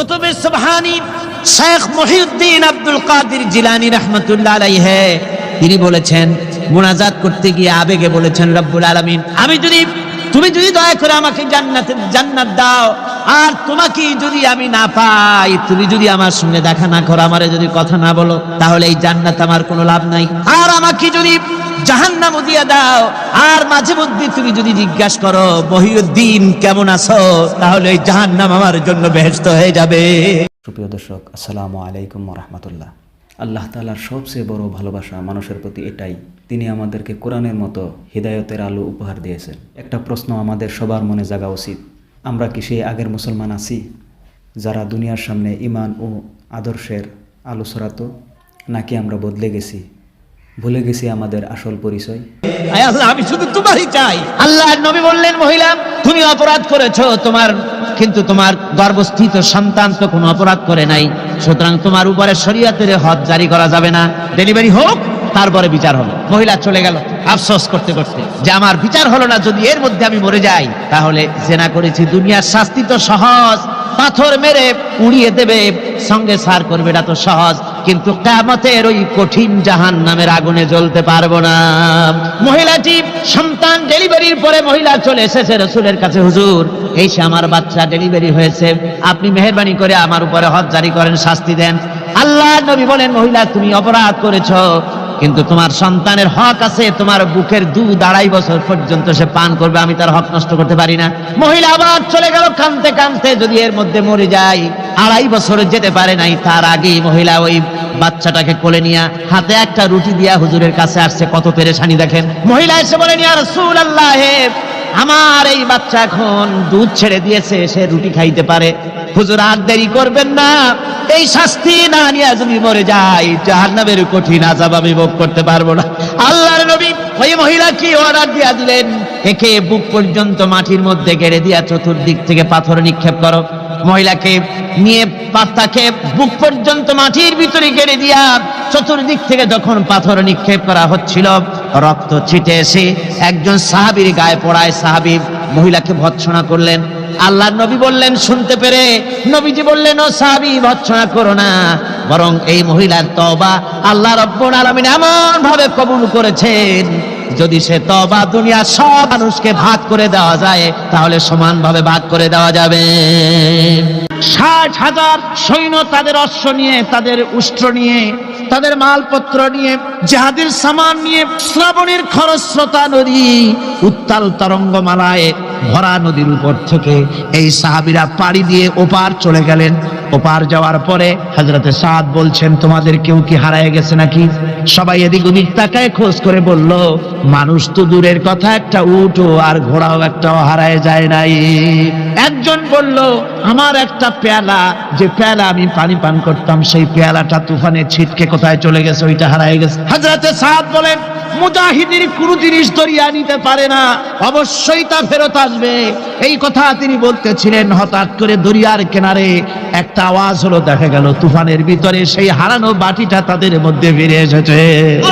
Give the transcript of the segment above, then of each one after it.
কুতুবে সুবহানী শেখ মুহিউদ্দিন আব্দুল কাদের জিলানী রাহমাতুল্লাহ আলাইহি তিনি বলেছেন, মুনাজাত করতে গিয়ে আবেগে বলেছেন, রব্বুল আলামিন তুমি যদি দয়া করে আমাকে জান্নাত দাও, আর তোমাকে যদি আমি না পাই, তুমি যদি আমার সঙ্গে দেখা না করো, আমারে যদি কথা না বলো, তাহলে এই জান্নাত আমার কোনো লাভ নাই। আর আমাকে যদি জাহান্নাম দিয়ে দাও, আর মাঝে মধ্যে তুমি যদি জিজ্ঞাসা করো মহিউদ্দিন কেমন আছো, তাহলে এই জাহান্নাম আমার জন্য বেহেশত হয়ে যাবে। সুপ্রিয় দর্শক, আসসালামু আলাইকুম ওয়া রাহমাতুল্লাহ। আল্লাহ তাআলার সবচেয়ে বড় ভালোবাসা মানুষের প্রতি এটাই, তিনি আমাদেরকে কোরআনের মতো হিদায়তের আলো উপহার দিয়েছেন। একটা প্রশ্ন আমাদের সবার মনে জাগা উচিত, আমরা কি সেই আগের মুসলমান আছি যারা দুনিয়ার সামনে ঈমান ও আদর্শের আলো ছড়াতো, নাকি আমরা বদলে গেছি, ভুলে গেছি আমাদের আসল পরিচয়? আমি শুধু তোমারই চাই। আল্লাহর নবী বললেন, মহিলা তুমি অপরাধ করেছো, কিন্তু তোমার গর্ভস্থিত সন্তান তো কোনো অপরাধ করে নাই, সুতরাং তোমার উপরে শরীয়তের হদ জারি করা যাবে না, ডেলিভারি হোক, তারপরে বিচার হবে। মহিলা চলে গেল আফসোস করতে করতে যে আমার বিচার হলো না, যদি এর মধ্যে আমি মরে যাই তাহলে জেনা করেছি, দুনিয়ার শাস্তি তো সহজ, পাথর মেরে উড়িয়ে দেবে, সঙ্গে সার করবে, এটা তো সহজ, কিন্তু কিয়ামতের ওই কঠিন জাহান্নামের আগুনে জ্বলতে পারবো না। মহিলাটি সন্তান ডেলিভারির পরে মহিলা চলে এসেছে রাসূলের কাছে, হুজুর এই সে আমার বাচ্চা ডেলিভারি হয়েছে, আপনি মেহেরবানি করে আমার উপরে হদ জারি করেন, শাস্তি দেন। আল্লাহর নবী বলেন, মহিলা তুমি অপরাধ করেছো, কিন্তু তোমার সন্তানের হক আছে, তোমার বুকের দুধ 2.5 বছর পর্যন্ত সে পান করবে, আমি তার হক নষ্ট করতে পারি না। মহিলা আবার চলে গেল কাঁদতে কাঁদতে, যদি এর মধ্যে মরে যায়, 2.5 বছর যেতে পারে নাই, তার আগেই মহিলা ওই বাচ্চাটাকে কোলে নিয়ে হাতে একটা রুটি দিয়া হুজুরের কাছে আসছে। কত পেরেশানি দেখেন। মহিলা এসে বলেন, ইয়া রাসূলুল্লাহ, আমার এই বাচ্চা এখন দুধ ছেড়ে দিয়েছে, সে রুটি খাইতে পারে, হুজুর আর দেরি করবেন না, এই শাস্তি না নিয়ে যদি মরে যায়, জাহান্নামের কঠিন আযাব আমি ভোগ করতে পারবো না। আল্লাহর নবী ওই মহিলাকে অর্ডার দিয়া দিলেন, একে বুক পর্যন্ত মাটির মধ্যে গেড়ে দিয়া চতুর্দিক থেকে পাথর নিক্ষেপ করো। মহিলাকে নিয়ে তাকে বুক পর্যন্ত মাটির ভিতরে গেড়ে দিয়া চতুর্দিক থেকে যখন পাথর নিক্ষেপ করা হচ্ছিল, রক্ত ছিটে এসে একজন সাহাবীর গায়ে পড়ায়, সাহাবী মহিলাকে ভৎসনা করলেন। আল্লাহর নবী বললেন, শুনতে পেরে নবীজি বললেন, ও সাহাবী ভৎসনা করো না, বরং এই মহিলার তওবা আল্লাহ রাব্বুল আলামিন এমন ভাবে কবুল করেছেন, যদি সে তওবা দুনিয়ার সব মানুষকে ভাগ করে দেওয়া যায়, তাহলে সমানভাবে ভাগ করে দেওয়া যাবে। 60,000 সৈন্য তাদের অশ্ব নিয়ে, তাদের উষ্ট্র নিয়ে, তাদের মালপত্র নিয়ে, জিহাদের সামান নিয়ে শ্রাবণের খরস্রোতা নদী, উত্তাল তরঙ্গমালায় ভরা নদীর উপর থেকে এই সাহাবীরা পাড়ি দিয়ে ওপার চলে গেলেন। ওপার যাওয়ার পরে হযরতে সাদ বলছেন, তোমাদের কেউ কি হারায় গেছে নাকি? সবাই এদিক ওদিক তাকায় খোঁজ করে বলল, মানুষ তো দূরের কথা, একটা উট আর ঘোড়াও একটাও হারায় যায় নাই। একজন বলল, আমার একটা পেয়ালা, যে পেয়ালা আমি পানি পান করতাম, সেই পেয়ালাটা তুফানে ছিটকে কোথায় চলে গেছে, ওইটা হারায় গেছে। হযরতে সাদ বলেন, মুজাহিদের কোনো জিনিস দরিয়া নিতে পারে না, অবশ্যই তা ফেরত আসবে। এই কথা তিনি বলতেছিলেন, হঠাৎ করে দরিয়ার কিনারে একটা আওয়াজ হলো, দেখা গেল তুফানের ভিতরে সেই হারানো বাটিটা তাদের মধ্যে ফিরে এসেছে।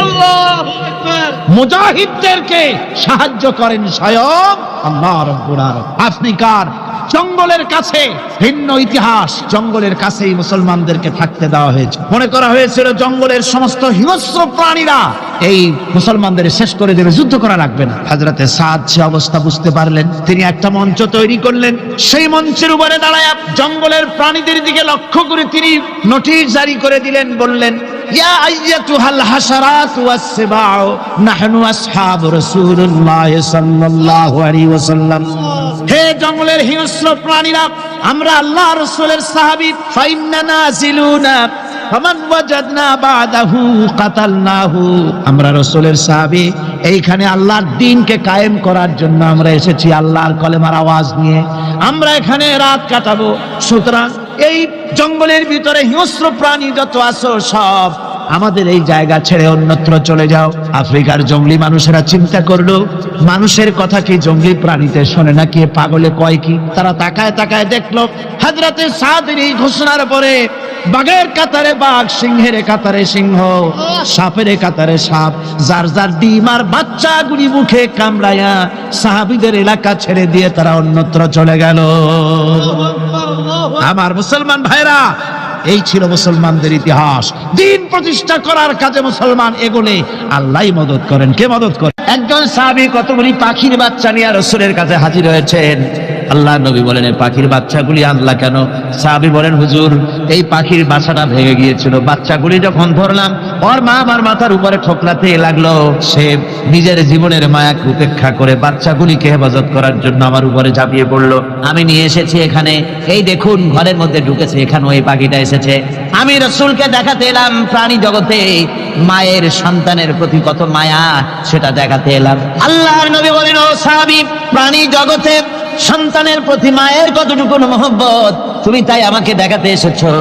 আল্লাহু আকবার। মুজাহিদদেরকে সাহায্য করেন স্বয়ং আল্লাহ রাব্বুল আলামিন। আফ্রিকার জঙ্গলের কাছে, ভিন্ন ইতিহাস, জঙ্গলের কাছেই মুসলমানদেরকে থাকতে দেওয়া হয়েছে। মনে করা হয়েছিল জঙ্গলের সমস্ত হিংস্র প্রাণীরা এই মুসলমানদের শেষ করে দেবে, যুদ্ধ করা লাগবে না। হযরতে সাদ সে অবস্থা বুঝতে পারলেন, তিনি একটা মঞ্চ তৈরি করলেন। সেই মঞ্চের উপরে দাঁড়ায় জঙ্গলের প্রাণীদের দিকে লক্ষ্য করে তিনি নোটিশ জারি করে দিলেন, বললেন, ইয়া আইয়াতুহাল হাশারাত ওয়াস সিবাউ নাহনু আসহাবু রাসূলুল্লাহ সাল্লাল্লাহু আলাইহি ওয়াসাল্লাম। হে জঙ্গলের হিংস্র প্রাণীরা, আমরা আল্লাহ রাসূলের সাহাবী, ফাইন্না নাজিলুনা ফামান ওয়াজাদনা বাদাহু কাতালনাহু। আমরা রাসূলের সাহাবী, এইখানে আল্লাহর দ্বীনকে কায়েম করার জন্য আমরা এসেছি, আল্লাহর কলেমার আওয়াজ নিয়ে আমরা এখানে রাত কাটাবো। সুতরাং এই জঙ্গলের ভিতরে হিংস্র প্রাণী যত আছো, সব আমাদের এই জায়গা ছেড়ে অন্যত্র চলে যাও। আফ্রিকার জঙ্গলি মানুষেরা চিন্তা করলো, মানুষের কথা কি জঙ্গলি প্রাণীতে শোনে নাকি, পাগলে কয় কি? তারা তাকায় তাকায় দেখলো হযরতে সাদের এই ঘোষণার পরে বাঘের কাতারে বাঘ, সিংহের কাতারে সিংহ, সাপের কাতারে সাপ, যার যার ডিম আর বাচ্চাগুলি মুখে কামড়ায়া সাহাবীদের এলাকা ছেড়ে দিয়ে তারা অন্যত্র চলে গেল। আমার মুসলমান ভাইরা, এই ছিল মুসলমানদের ইতিহাস। দিন প্রতিষ্ঠা করার কাজে মুসলমান এগোলে আল্লাহই মদত করেন। কে মদত করেন? একজন সাহাবী কতগুলি পাখির বাচ্চা নিয়ে রাসূলের কাছে হাজির হয়েছেন। আল্লাহ নবী বলেন, এই পাখির বাচ্চাগুলি আনলা কেন? সাহাবী বলেন, হুজুর, এই পাখির বাসাটা ভেঙে গিয়েছিল, বাচ্চাগুলি যখন ধরলাম ওর মা আমার মাথার উপরে ঠোকরাতে লাগলো, সে নিজের জীবনের মায়াকে উপেক্ষা করে বাচ্চাগুলিকে হেফাজত করার জন্য আমার উপরে ঝাঁপিয়ে পড়লো। আমি নিয়ে এসেছি এখানে, এই দেখুন ঘরের মধ্যে ঢুকেছে, এখানেও এই পাখিটা এসেছে। আমি রাসূলকে দেখাতে এলাম প্রাণী জগতে মায়ের সন্তানের প্রতি কত মায়া, সেটা দেখাতে এলাম। আল্লাহর নবী বলেন, ও সাহাবী, প্রাণী জগতে সন্তানের প্রতি মায়ের কতটুকু মহব্বত তুমি তাই আমাকে দেখাতে এসেছো।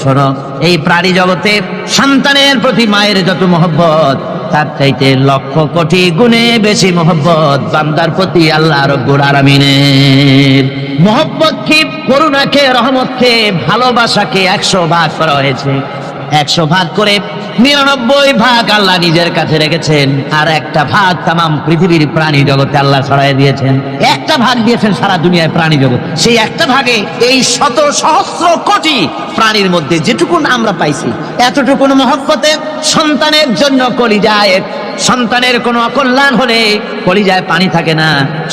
শোনো, এই প্রাণী জগতে সন্তানের প্রতি মায়ের যত মহব্বত, তার চাইতে লক্ষ কোটি গুণে বেশি মহব্বত বান্দার প্রতি আল্লাহ রাব্বুল আলামিনের। মহব্বতকে, করুণাকে, রহমতকে, ভালোবাসাকে 100 ভাগ করা হয়েছে। 100 ভাগ করে 99 ভাগ আল্লাহ নিজের কাছে রেখেছেন, আর একটা ভাগ তামাম পৃথিবীর প্রাণী জগতে আল্লাহ ছড়াই দিয়েছেন। একটা ভাগ দিয়েছেন সারা দুনিয়ায় প্রাণী জগৎ। সেই একটা ভাগে এই শত সহস্র কোটি প্রাণীর মধ্যে যেটুকুন আমরা পাইছি, এতটুকুন মহব্বতে সন্তানের জন্য কলিজায়, সন্তানের কোনো অকল্যাণ হলে কলিজায় পানি থাকে না,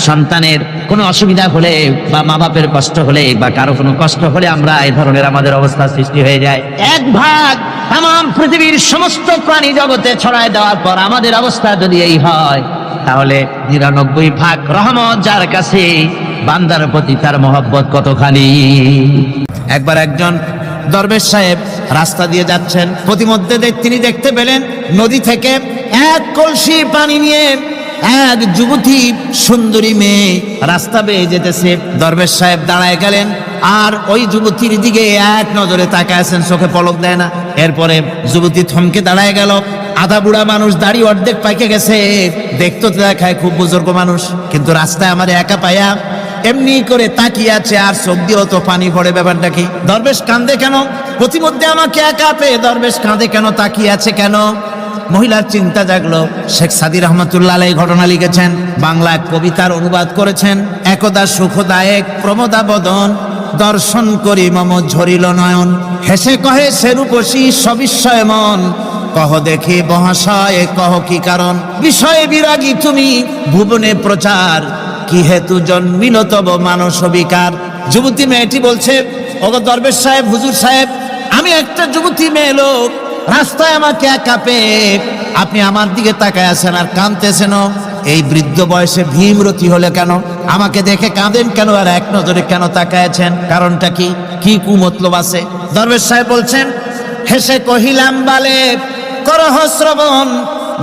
সন্তানের কোনো অসুবিধা হলে বা মা বাপের কষ্ট হলে বা কারো কোনো কষ্ট হলে আমরা এই ধরনের আমাদের অবস্থা সৃষ্টি হয়ে যায়। এক ভাগ তামাম পৃথিবীর সমস্ত প্রাণী জগতে ছড়ায় দেওয়ার পর আমাদের অবস্থা যদি এই হয়, তাহলে 99 ভাগ রহমত যার কাছে, বান্দার প্রতি তার মহব্বত কতখানি। একবার একজন দরবেশ সাহেব রাস্তা দিয়ে যাচ্ছেন, প্রতিমধ্যে তিনি দেখতে পেলেন নদী থেকে এক কলসি পানি নিয়ে এক যুবতী সুন্দরী মেয়ে রাস্তা বেয়ে যেতেছে। দরবেশ সাহেব দাঁড়ায় গেলেন আর ওই যুবতীর দিকে এক নজরে তাকায় আছেন, চোখে পলক দেয় না। এরপরে যুবতী থমকে দাঁড়ায় গেল। আধা বুড়া মানুষ, দাড়ি অর্ধেক পাইকে গেছে, দেখতে দেখায় খুব বুজুর্গ মানুষ, কিন্তু রাস্তায় আমার একা পায়া এমনি করে তাকিয়ে আছে আর চোখ দিয়েও তো পানি পড়ে। ব্যাপারটা কি? দরবেশ কাঁদে কেন? প্রতিমধ্যে আমাকে একা পেয়ে দরবেশ কাঁদে কেন, তাকিয়ে আছে কেন? মহিলার চিন্তা জাগলো। শেখ সাদী রহমতুল্লাহ আলাইহি ঘটনা লিখেছেন, বাংলা কবিতার অনুবাদ করেছেন। একদা সুখদায়ক প্রমোদা বদন, দর্শন করি মম ঝরিল নয়ন, হেসে কহে সেরূপসী সবিস্ময় মন, কহ দেখি মহাশয় কহ কি কারণ, বিষয়ে বিরাগী তুমি ভুবনে প্রচার, কি হেতু জন্মিল তব মানস বিকার। যুবতী মেয়েটি বলছে, ওগো দরবেশ সাহেব, হুজুর সাহেব, আমি একটা যুবতী মেয়ে লোক, রাস্তায় আমাকে একা পেয়ে আপনি আমার দিকে তাকায় আছেন আর কাঁদতেছেন। এই বৃদ্ধ বয়সে ভীমরতি হলে কেন? আমাকে দেখে কাঁদেন কেন আর এক নজরে কেন তাকায়াছেন? কারণটা কি? কি কুমতলব আছে? দরবেশ সাহেব বলছেন, হেসে কহিলাম বালে করহ শ্রবণ,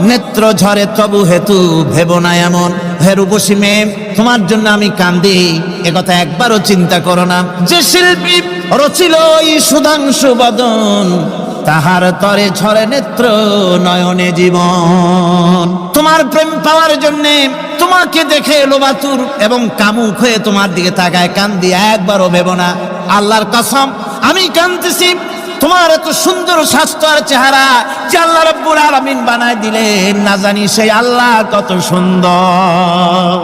নেত্র ঝরে তবু হেতু ভেব না এমন। হে রূপসী মেয়ে, তোমার জন্য আমি কান্দি, একথা একবারও চিন্তা করো না। যে শিল্পী রচিল এই সুধাংশু বদন, তাহার তরে ঝরে নেত্র নয়নে জীবন। তোমার প্রেম পাওয়ার জন্য, তোমাকে দেখে লোবাতুর এবং কামুক হয়ে তোমার দিকে তাকায় কান্দি, একবারও ভেব না। আল্লাহর কসম, আমি কাঁদতেছি তোমার এত সুন্দর স্বাস্থ্য আর চেহারা যে আল্লাহ রাব্বুল আলামিন বানায় দিলেন, না জানি সেই আল্লাহ কত সুন্দর।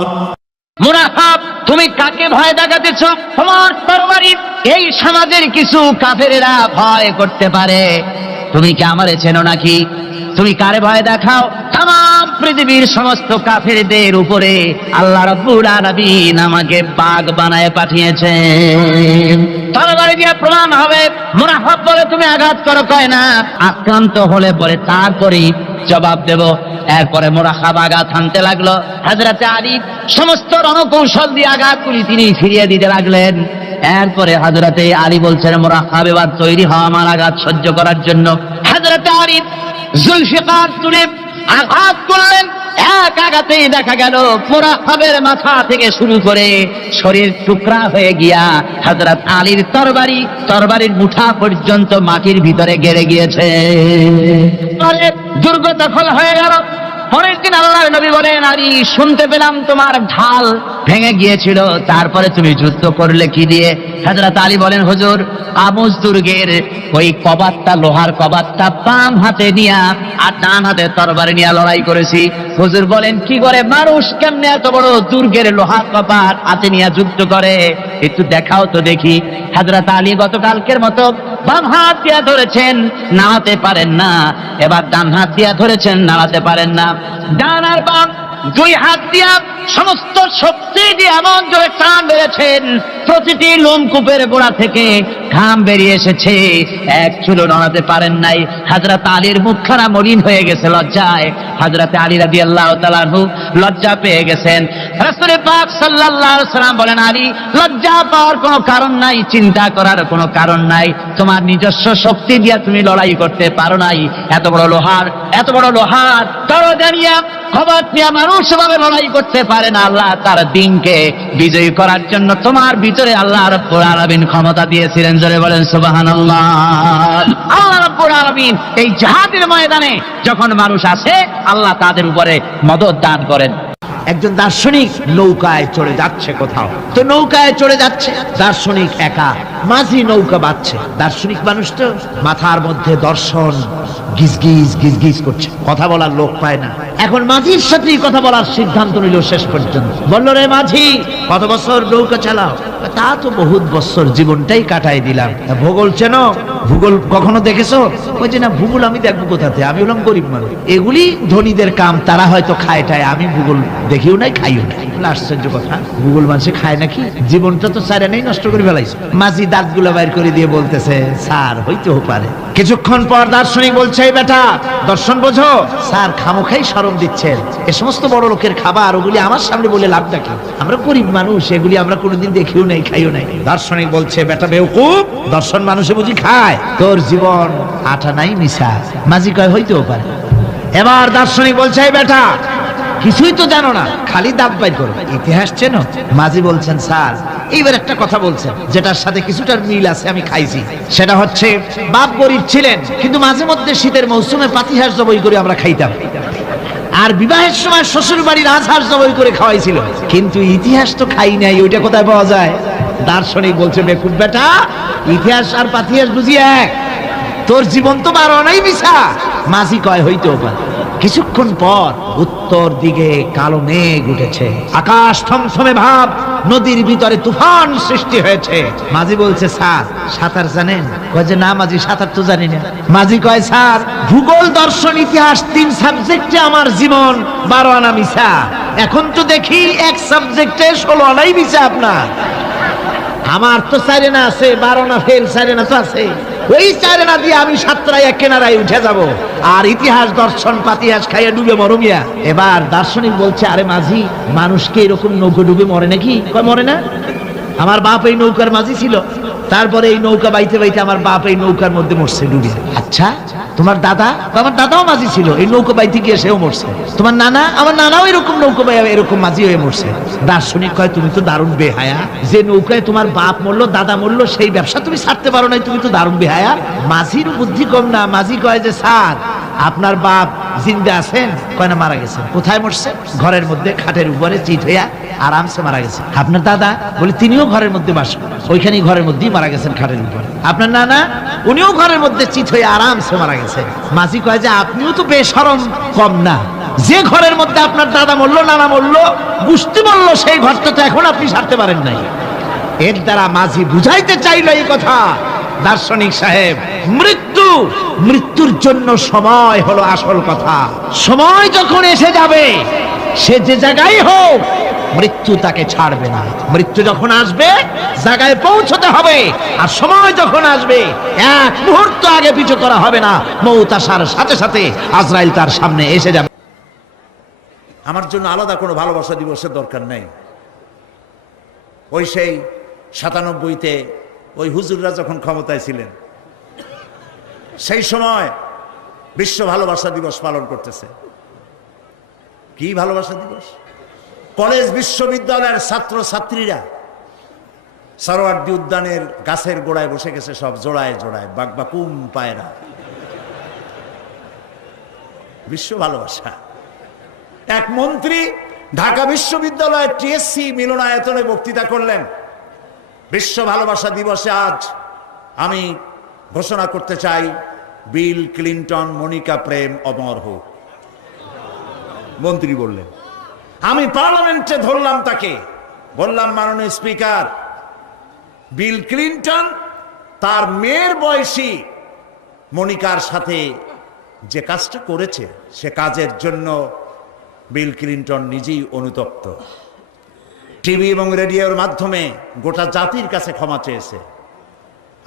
মুনাফিক, তুমি কাকে ভয় দেখাতেছ? তোমার তরবারি এই সমাজের কিছু কাফেরেরা ভয় করতে পারে, তুমি কি আমারে চেনো নাকি? তুমি কারে ভয় দেখাও? তামাম পৃথিবীর সমস্ত কাফেরদের উপরে আল্লাহ রাব্বুল আলামিন আমাকে বাঘ বানায় পাঠিয়েছেন। তরবারি দিয়ে প্রমাণ হবে। মুনাফিক বলে তুমি আঘাত করো, কয় না, আক্রান্ত হলে পরে তারপরে জবাব দেব। এরপরে মুনাফিক আঘাত হানতে লাগলো। হযরতে আলী সমস্ত রণকৌশল দিয়ে আঘাতগুলি তিনি ফিরিয়ে দিতে লাগলেন। এরপরে হযরতে আলী বলছেন, মুনাফিক এবার তৈরি হও আমার আঘাত সহ্য করার জন্য। হযরতে আলী জুলফিকার তুলে আঘাত করলেন। এক আঘাতেই দেখা গেল পুরা হাবের মাথা থেকে শুরু করে শরীর টুকরা হয়ে গিয়া হযরত আলীর তরবারির মুঠা পর্যন্ত মাটির ভিতরে গেড়ে গিয়েছে। পরে দুর্গ দখল হয়ে গেল। পরের দিন আল্লাহর নবী বলেন, আলী শুনতে পেলাম তোমার ঢাল ভেঙে গিয়েছিল, তারপরে তুমি যুদ্ধ করলে কি দিয়ে? হযরত আলী বলেন, হুজুর আমুজ দুর্গের ওই কবাটটা, লোহার কবাটটা বাম হাতে নিয়া আর ডান হাতে তরবারি নিয়ে লড়াই করেছি। হুজুর বলেন, কি করে মানুষ কেমনে এত বড় দুর্গের লোহার কবাট হাতে নিয়ে যুদ্ধ করে? একটু দেখাও তো দেখি। হযরত আলী গতকালকের মতো বাম হাত দিয়া ধরেছেন, নাড়াতে পারেন না। এবার ডান হাত দিয়া ধরেছেন, নাড়াতে পারেন না। ডান আর বাম দুই হাত দিয়া সমস্ত শক্তি দিয়ে এমন জোরে টান বেড়েছেন, প্রতিটি লোমকূপের গোড়া থেকে ঘাম বেরিয়ে এসেছে, এক চুলো নড়াতে পারেন নাই। হযরত আলীর মুখখানা মলিন হয়ে গেছে লজ্জায়। হযরত আলী রাদিয়াল্লাহু তাআলা আনহু লজ্জা পেয়ে গেছেন। রাসূল পাক সাল্লাল্লাহু আলাইহি ওয়াসাল্লাম বলেন, আলী লজ্জা পাওয়ার কোনো কারণ নাই, চিন্তা করার কোনো কারণ নাই। তোমার নিজস্ব শক্তি দিয়ে তুমি লড়াই করতে পারো নাই। এত বড় লোহার দরজা নিয়ে, কবাট নিয়ে মানুষ ভাবে লড়াই করতে পারে না। আল্লাহ তার দ্বীনকে বিজয়ী করার জন্য তোমার ভিতরে আল্লাহ রাব্বুল আলামিন ক্ষমতা দিয়েছিলেন। জোরে বলেন সুবহানাল্লাহ। আল্লাহ রাব্বুল আলামিন এই জিহাদের ময়দানে যখন মানুষ আসে, আল্লাহ তাদের উপরে মদদ দান করেন। একজন দার্শনিক নৌকায় চড়ে যাচ্ছে কোথাও, তো নৌকায় চড়ে যাচ্ছে দার্শনিক একা, মাঝি নৌকা বাঁধছে। দার্শনিক মানুষ তো মাথার মধ্যে দর্শন গিজ করছে, কথা বলার লোক পায় না। এখন মাঝির সাথেই কথা বলার সিদ্ধান্ত নিল। শেষ পর্যন্ত বলল, রে মাঝি, কত বছর নৌকা চালাও? তা তো বহুত বছর, জীবনটাই কাটাই দিলাম। ভূগোল চেনো? ভূগোল কখনো দেখেছো? ওই যে না, ভূগোল আমি দেখবো কোথাতে, আমি হলাম গরিব মানুষ, এগুলি ধনীদের কাম, তারা হয়তো খায় টায়, আমি ভূগোল দেখিও নাই, খাইও নাই। আশ্চর্য কথা, ভূগোল মানুষে খায় নাকি? জীবনটা তো সারে নেই, নষ্ট করে ফেলাইছে। মাঝি দাঁতগুলো বাইর করে দিয়ে বলতেছে, স্যার হইতেও পারে। কিছুক্ষণ পর দার্শনিক বলছে, এই বেটা দর্শন বোঝো? স্যার খামোখাই শরম দিচ্ছেন, এ সমস্ত বড় লোকের খাবার, ওগুলি আমার সামনে বলে লাভটা কি? আমরা গরিব মানুষ, এগুলি আমরা কোনোদিন দেখিও নাই, খাইও নাই। দার্শনিক বলছে, বেটা বেওকুফ, দর্শন মানুষে বুঝি খায়? তোর জীবন আটা নাই মিশা। মাঝি কয়, হইতেও পারে। এবার দার্শনিক বলছে, এই বেটা কিছুই তো জানো না, খালি দাঁত বাইর করো, ইতিহাস চেনো? মাঝি বলছেন, স্যার এইবার একটা কথা বলছেন যেটার সাথে কিছুটার মিল আছে, আমি খাইছি। সেটা হচ্ছে, বাপ গরিব ছিলেন, কিন্তু মাঝে মধ্যে শীতের মৌসুমে পাতিহাঁস জবাই করে আমরা খাইতাম, আর বিবাহের সময় শ্বশুর বাড়ির রাজহাঁস জবাই করে খাওয়াইছিল, কিন্তু ইতিহাস তো খাই নাই, ওইটা কোথায় পাওয়া যায়? দার্শনিক বলছে, বেকুব বেটা, ইতিহাস আর পাতিহাঁস বুঝি এক? তোর জীবন তো বারো নাই মিশা। মাঝি কয়, হইতেও পারে। কিছুক্ষণ পর উত্তর দিকে কালো মেঘ উঠেছে, আকাশ থমথমে ভাব, নদীর ভিতরে তুফান সৃষ্টি হয়েছে। মাঝি বলছে, স্যার সাঁতার জানেন? কয় যে না মাঝি, সাঁতার তো জানি না। মাঝি কয়, স্যার ভূগোল, দর্শন, ইতিহাস 3 সাবজেক্টে আমার জীবন 12 আনা মিশা। এখন তো দেখি এক সাবজেক্টে 16 আনাই মিশা আপনার। আমার তো 4 আনা আছে, 12 আনা ফেল, 4 আনা তো আছে। ওই 4 আনা দিয়ে আমি সাতটায় এক কেনারায় উঠে যাব, আর ইতিহাস দর্শন পাতিহাস খাইয়া ডুবে মরমিয়া। এবার দার্শনিক বলছে, আরে মাঝি, মানুষকে এরকম নৌকা ডুবে মরে নাকি? কয়, মরে না। আমার বাপ এই নৌকার মাঝি ছিল, তারপরে এই নৌকা বাইতে বাইতে আমার বাপ এই নৌকার মধ্যে মরছে ডুবে। আচ্ছা, তোমার দাদা? আমার দাদাও মাঝি ছিল, এই নৌকা বাইতে গিয়ে সেও মরছে। তোমার নানা? আমার নানাও এরকম নৌকা বাইয়া এরকম মাঝি হয়ে মরছে। দার্শনিক কয়, তুমি তো দারুণ বেহায়া, যে নৌকায় তোমার বাপ মরলো, দাদা মরলো, সেই ব্যবসা তুমি ছাড়তে পারো নাই, তুমি তো দারুণ বেহায়া। মাঝির বুদ্ধি কম না। মাঝি কয় যে, স্যার আপনার বাপ জিন্দা আছেন? কয় না, মারা গেছেন। কোথায় মরছে? ঘরের মধ্যে খাটের উপরে চিত হইয়া আরামসে মারা গেছে। আপনার দাদা? বলে তিনিও ঘরের মধ্যে বাস, ওইখানেই ঘরের মধ্যেই মারা গেছেন খাটের উপরে। আপনার নানা? উনিও ঘরের মধ্যে চিত হয়ে আরামসে মারা গেছে। মাঝি কয় যে, আপনিও তো বেশরম কম না, যে ঘরের মধ্যে আপনার দাদা মরলো, নানা মরলো, গুষ্টি মরলো, সেই ঘরটা তো এখন আপনি ছাড়তে পারেন নাই। এর দ্বারা মাঝি বুঝাইতে চাইল এই কথা, দার্শনিক সাহেব, মৃত্যুর জন্য সময় হলো আসল কথা। সময় যখন এসে যাবে, সে যে জায়গায় হোক, মৃত্যু তাকে ছাড়বে না। মৃত্যু যখন আসবে, জায়গায় পৌঁছতে হবে, আর সময় যখন আসবে, এক মুহূর্ত আগে পিছু করা হবে না। মৌত আসার সাথে সাথে আজরাইল তার সামনে এসে যাবে। আমার জন্য আলাদা কোনো ভালোবাসা দিবসের দরকার নেই। ওই সেই 97-তে ওই হুজুররা যখন ক্ষমতায় ছিলেন, সেই সময় বিশ্ব ভালোবাসা দিবস পালন করতেছে। কি ভালোবাসা দিবস? কলেজ বিশ্ববিদ্যালয়ের ছাত্র ছাত্রীরা সরোয়ার্দী উদ্যানের গাছের গোড়ায় বসে গেছে, সব জোড়ায় জোড়ায় বাকবাকুম পায়রা। বিশ্ব ভালোবাসা। এক মন্ত্রী ঢাকা বিশ্ববিদ্যালয়ের টিএসসি মিলনায়তনে বক্তৃতা করলেন, বিশ্ব ভালোবাসা দিবসে আজ আমি ঘোষণা করতে চাই, বিল ক্লিনটন মনিকা প্রেম অমর হোক। মন্ত্রী বললেন, আমি পার্লামেন্টে ধরলাম তাকে, বললাম, মাননীয় স্পিকার, বিল ক্লিনটন তার মেয়ের বয়সী মনিকার সাথে যে কাজটা করেছে, সে কাজের জন্য বিল ক্লিনটন নিজেই অনুতপ্ত। টিভি এবং রেডিওর মাধ্যমে গোটা জাতির কাছে ক্ষমা চেয়েছে।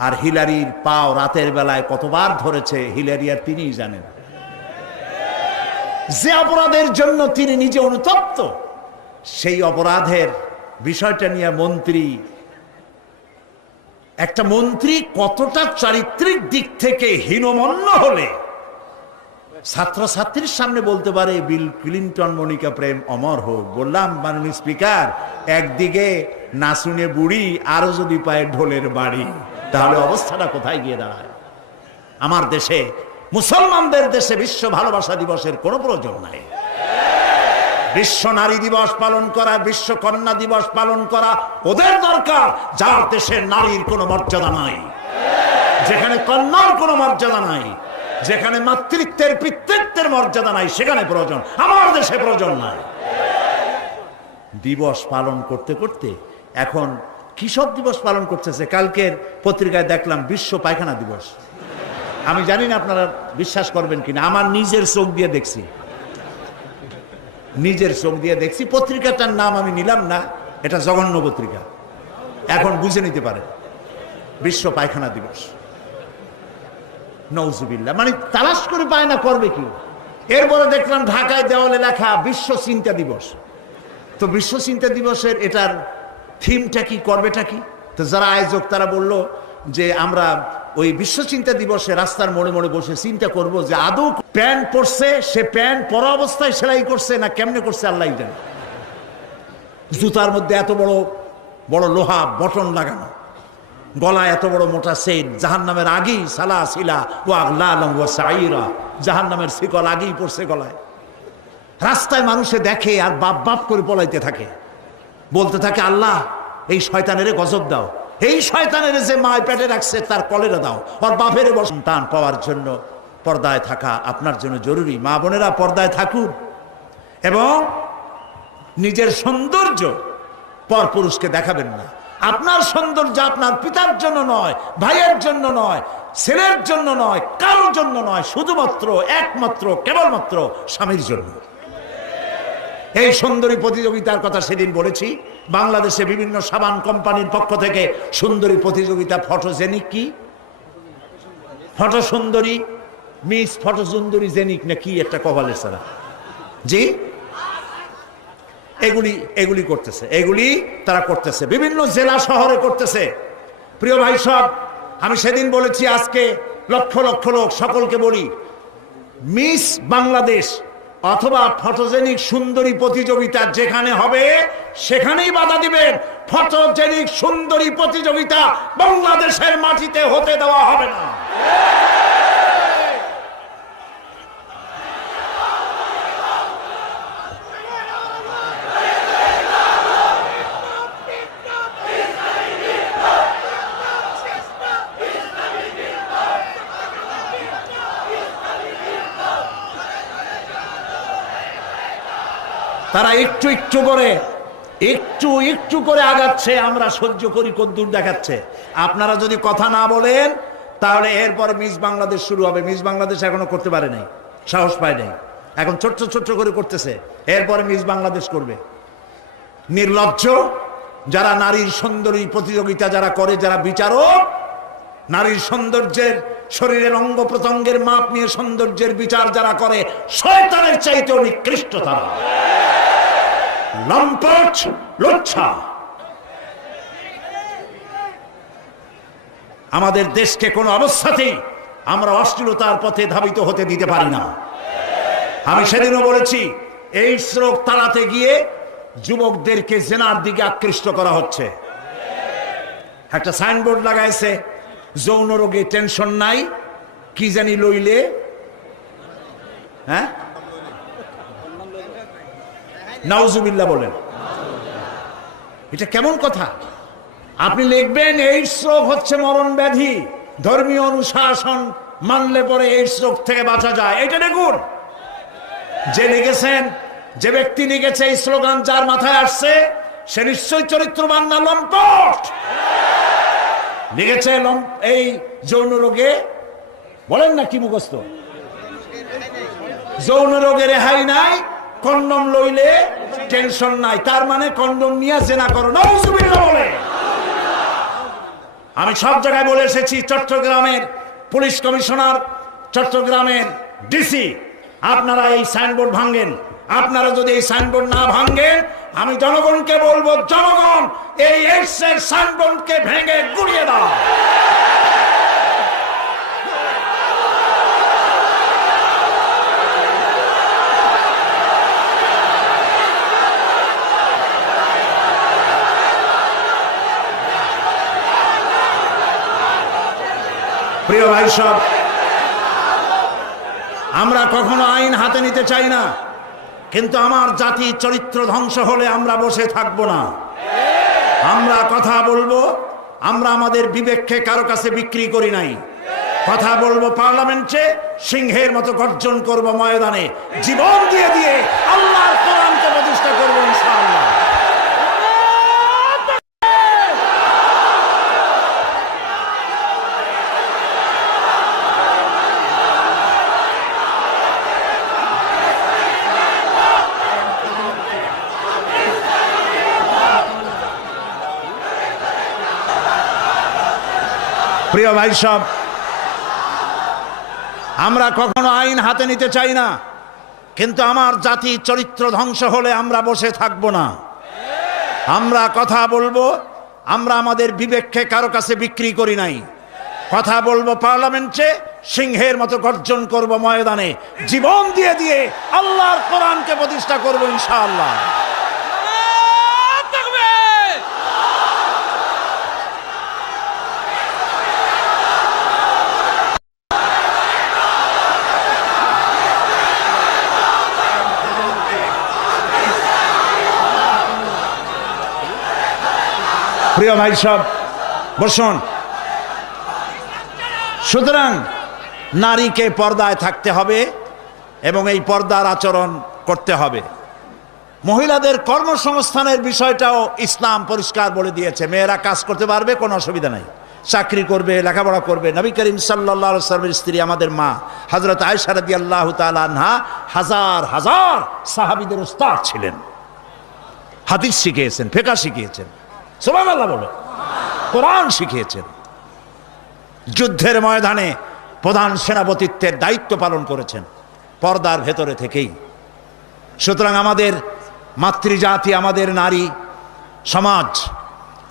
আর হিলারির পাও রাতের বেলায় কতবার ধরেছে হিলারি আর তিনিই জানেন। যে অপরাধের জন্য তিনি নিজে অনুতপ্ত, সেই অপরাধের বিষয়টা নিয়ে একটা মন্ত্রী কতটা চারিত্রিক দিক থেকে হীনমন্য হলে ছাত্রছাত্রীর সামনে বলতে পারে বিল ক্লিনটন মনিকা প্রেম অমর হোক। বললাম, মাননীয় স্পিকার, একদিকে নাচুনে বুড়ি, আরো যদি পায় ঢোলের বাড়ি, তাহলে অবস্থাটা কোথায় গিয়ে দাঁড়ায়? আমার দেশে, মুসলমানদের দেশে বিশ্ব ভালোবাসা দিবসের কোনো প্রয়োজন নাই। বিশ্ব নারী দিবস পালন করা, বিশ্ব কন্যা দিবস পালন করা ওদের দরকার, যার দেশে নারীর কোনো মর্যাদা নাই, যেখানে কন্যার কোনো মর্যাদা নাই, যেখানে মাতৃত্বের পিতৃত্বের মর্যাদা নাই, সেখানে প্রয়োজন। আমার দেশে প্রয়োজন নাই। দিবস পালন করতে করতে এখন কিসব দিবস পালন করতেছে। কালকের পত্রিকায় দেখলাম বিশ্ব পায়খানা দিবস। আমি জানি না আপনারা বিশ্বাস করবেন কিনা, আমার নিজের চোখ দিয়ে দেখছি, নিজের চোখ দিয়ে দেখছি। পত্রিকাটার নাম আমি নিলাম না, এটা জঘন্য পত্রিকা, এখন বুঝে নিতে পারে। বিশ্ব পায়খানা দিবস, নউজুবিল্লাহ, মানে তালাশ করে পায় না, করবে কি? এরপরে দেখলাম ঢাকায় দেওয়ালে লেখা বিশ্ব চিন্তা দিবস। তো বিশ্ব চিন্তা দিবসের এটার থিমটা কি, করবেটা কি? তো যারা আয়োজক তারা বলল যে আমরা ওই বিশ্ব চিন্তা দিবসে রাস্তার মোড়ে মোড়ে বসে চিন্তা করব যে আদৌ প্যান্ট পরছে, সে প্যান্ট পরা অবস্থায় সেলাই করছে না কেমনে করছে আল্লাহ জানে। জুতার মধ্যে এত বড় বড় লোহা বটন লাগানো, গলায় এত বড় মোটা চেইন, জাহান্নামের আগেই সালা সিলা ও আগলালম ওয়া সাইরা, জাহান্নামের শিকল আগেই পড়ছে গলায়। রাস্তায় মানুষে দেখে আর বাপ বাপ করে পলাইতে থাকে, বলতে থাকে, আল্লাহ এই শয়তানের গজব দাও, এই শয়তানের যে মায় পেটে রাখছে তার কলেরা দাও, আর বাপের সন্তান পাওয়ার জন্য পর্দায় থাকা আপনার জন্য জরুরি। মা বোনেরা পর্দায় থাকুন এবং নিজের সৌন্দর্য পরপুরুষকে দেখাবেন না। আপনার সৌন্দর্য আপনার পিতার জন্য নয়, ভাইয়ের জন্য নয়, ছেলের জন্য নয়, কারোর জন্য নয়, শুধুমাত্র একমাত্র কেবলমাত্র স্বামীর জন্য। এই সুন্দরী প্রতিযোগিতার কথা সেদিন বলেছি। বাংলাদেশে বিভিন্ন সাবান কোম্পানির পক্ষ থেকে সুন্দরী প্রতিযোগিতা, ফটোজেনিক কি ফটো সুন্দরী, মিস ফটো সুন্দরী জেনিক না কি একটা কপালের সারা, জি, এগুলি করতেছে, এগুলি তারা করতেছে, বিভিন্ন জেলা শহরে করতেছে। প্রিয় ভাই সব, আমি সেদিন বলেছি, আজকে লক্ষ লক্ষ লোক, সকলকে বলি, মিস বাংলাদেশ অথবা ফটোজেনিক সুন্দরী প্রতিযোগিতা যেখানে হবে সেখানেই বাধা দিবেন। ফটোজেনিক সুন্দরী প্রতিযোগিতা বাংলাদেশের মাটিতে হতে দেওয়া হবে না। তারা একটু একটু করে আগাচ্ছে, আমরা সহ্য করি, কদ্দূর দেখাচ্ছে। আপনারা যদি কথা না বলেন তাহলে এরপরে মিস বাংলাদেশ শুরু হবে। মিস বাংলাদেশ এখনো করতে পারে নাই, সাহস পায় নাই, এখন ছোট্ট ছোট্ট করে করতেছে, এরপরে মিস বাংলাদেশ করবে। নির্লজ্জ যারা নারীর সুন্দরী প্রতিযোগিতা যারা করে, যারা বিচারক, নারীর সৌন্দর্যের, শরীরের অঙ্গ প্রত্যঙ্গের মাপ নিয়ে সৌন্দর্যের বিচার যারা করে, শয়তানের চাইতেও নিকৃষ্ট তারা, লম্পট, লুচ্ছা। আমাদের দেশকে কোনো অবস্থাতেই আমরা অশ্লীলতার পথে ধাবিত হতে দিতে পারি না। আমি সেদিনও বলেছি, এইডস রোগ তাড়াতে গিয়ে যুবকদেরকে জেনার দিকে আকৃষ্ট করা হচ্ছে। একটা সাইনবোর্ড লাগাইছে, যৌন রোগে টেনশন নাই, কি জানি লইলে, হ্যাঁ নাউজুবিল্লাহ বলেন। এটা কেমন কথা? আপনি লিখবেন এইডস রোগ হচ্ছে মরণ ব্যাধি, ধর্মীয় অনুশাসন মানলে পরে এইডস রোগ থেকে বাঁচা যায়। এটা দেখুন, যে লিখেছেন, যে ব্যক্তি লিখেছে এই স্লোগান, যার মাথায় আসছে সে নিশ্চয়ই চরিত্রবান না লম্পট। লিখেছে এই যৌন রোগে, বলেন না কি মুখস্থ, যৌন রোগে রেহাই নাই, কন্ডম লইলে টেনশন নাই। তার মানে কন্ডম নিয়ে জেনা করো। নাউজুবিল্লাহ বলে। আমি সব জায়গায় বলে এসেছি, চট্টগ্রামের পুলিশ কমিশনার, চট্টগ্রামের ডিসি, আপনারা এই সাইনবোর্ড ভাঙেন। আপনারা যদি এই সাইনবোর্ড না ভাঙেন, আমি জনগণকে বলবো, জনগণ এই এইডসের সাইনবোর্ডকে ভেঙে গুড়িয়ে দাও। প্রিয় ভাই সব, আমরা কখনো আইন হাতে নিতে চাই না, কিন্তু আমার জাতি চরিত্র ধ্বংস হলে আমরা বসে থাকব না। আমরা কথা বলবো, আমরা আমাদের বিবেককে কারো কাছে বিক্রি করি নাই। কথা বলবো পার্লামেন্টে, সিংহের মতো গর্জন করব ময়দানে, জীবন দিয়ে দিয়ে আল্লাহর কোরআনকে প্রতিষ্ঠা করবো ইনশাআল্লাহ। প্রিয় ভাই সব, আমরা কখনো আইন হাতে নিতে চাই না, কিন্তু আমার জাতি চরিত্র ধ্বংস হলে আমরা বসে থাকব না। আমরা কথা বলবো, আমরা আমাদের বিবেককে কারো কাছে বিক্রি করি নাই। কথা বলবো পার্লামেন্টে, সিংহের মতো গর্জন করব ময়দানে, জীবন দিয়ে দিয়ে আল্লাহর কোরআনকে প্রতিষ্ঠা করব ইনশাআল্লাহ। প্রিয় ভাই সব, বসুন। সুতরাং নারীকে পর্দায় থাকতে হবে এবং এই পর্দার আচরণ করতে হবে। মহিলাদের কর্মসংস্থানের বিষয়টাও ইসলাম পরিষ্কার বলে দিয়েছে। মেয়েরা কাজ করতে পারবে, কোনো অসুবিধা নাই, চাকরি করবে, লেখাপড়া করবে। নবী করিম সাল্লাল্লাহু আলাইহি ওয়াসাল্লামের স্ত্রী আমাদের মা হযরত আয়েশা রাদিয়াল্লাহু তাআলা আনহা হাজার হাজার সাহাবীদের উস্তাদ ছিলেন, হাদিস শিখিয়েছেন, ফিকহ শিখিয়েছেন, সুবহানাল্লাহ বলে, কোরআন শিখিয়েছেন, যুদ্ধের ময়দানে প্রধান সেনাপতিত্বের দায়িত্ব পালন করেছেন পর্দার ভেতরে থেকেই। সুতরাং আমাদের মাতৃজাতি, আমাদের নারী সমাজ